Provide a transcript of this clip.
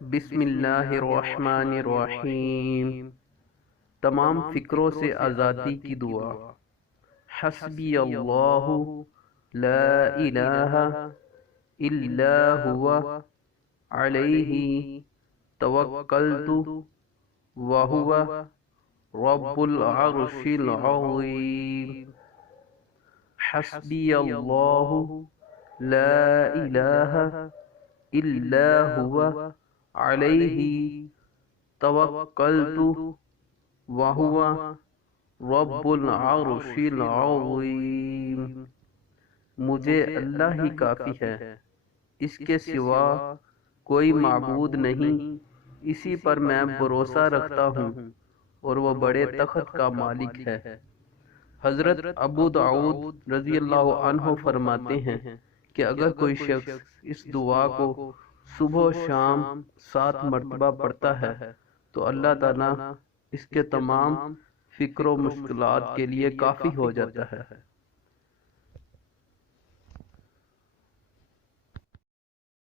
بسم اللہ الرحمن الرحیم۔ تمام فکروں سے آزادی کی دعا۔ حسبی اللہ لا الہ الا ہوا علیہ توکلت وہو رب العرش العظیم۔ حسبی اللہ لا الہ الا ہوا علیہ توکلت وہو رب العرش العظیم۔ مجھے اللہ ہی کافی ہے، اس کے سوا کوئی معبود نہیں، اسی پر میں بھروسہ رکھتا ہوں اور وہ بڑے تخت کا مالک ہے۔ حضرت ابو داؤد رضی اللہ عنہ فرماتے ہیں کہ اگر کوئی شخص اس دعا کو صبح و شام 7 مرتبہ پڑھتا ہے تو اللہ تعالیٰ اس کے تمام فکر و مشکلات کے لیے کافی ہو جاتا ہے۔